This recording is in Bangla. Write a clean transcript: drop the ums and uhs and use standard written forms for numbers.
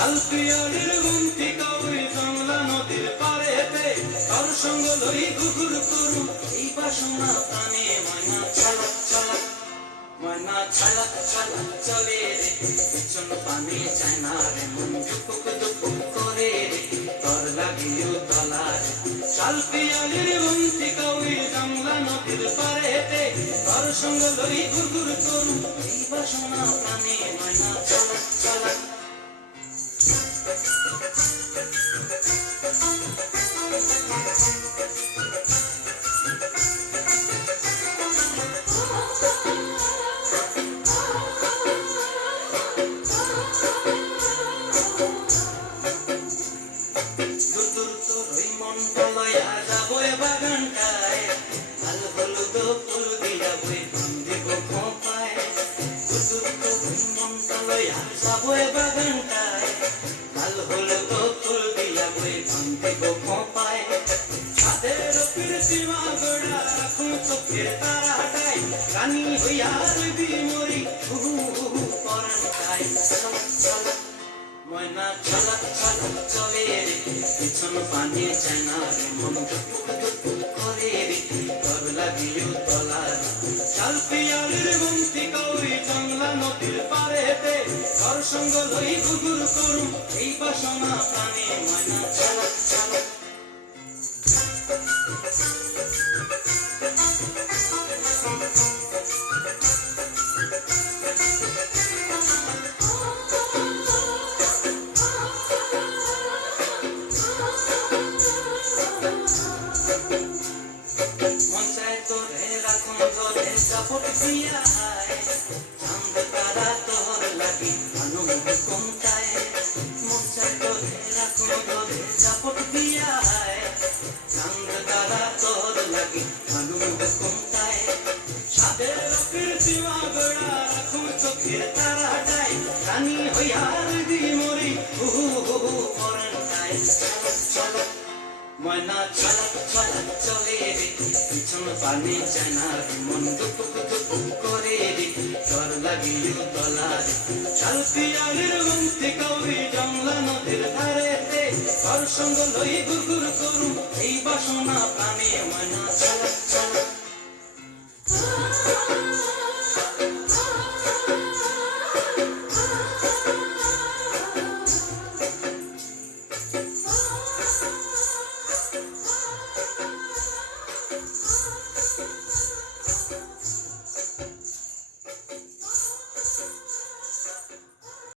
শালপিয়ালির গুমতি কই জংলা নদীর পারেতে তার সঙ্গ লই ঘুঘুর করুম এই বাসনা প্রাণে ময়না ছালাক ছালাক ময়না ছালাক ছালাক চলে রে পিছন পানে চায় না রে মন দুপুক দুপুক করে রে তোর লাগিও তলার শালপিয়ালির গুমতি কই জংলা নদীর পারেতে তার সঙ্গ লই ঘুঘুর করুম এই বাসনা প্রাণে ময়না ছালাক ছালাক রানী হইয়া রইবি মরি হুহু হুহু পরাণ চাই ময়না ছালাক ছালাক চলে রে পিছন পানে চায় না রে মন দুপুক দুপুক করে রে তোর লাগিও তলার শালপিয়ালির গুমতি কই জংলা নদীর পারেতে তোর সঙ্গ লই ঘুঘুর করুম এই বাসনা প্রাণে ময়না ছালাক ছালাক Por día चांद तारा तोर लगी अनुभ कुंताए मुझे तो तेरा कोई जापट दिया है चांद तारा तोर लगी अनुभ कुंताए सादे रफिर दीवा बड़ा रखूं तो फिर तारा हटाए रानी हो यार दी मोरी हु औरन ताए चलो ময়না ছালাক ছালাক চলে রে পিছন পানে চায় না রে মন দুপুক দুপুক করে রে তোর লাগিও তলার শালপিয়ালির গুমতি কই জংলা নদীর ধারেতে তোর সঙ্গ লই ঘুঘুর করুম এই বাসনা প্রাণে ময়না ছালাক ছালাক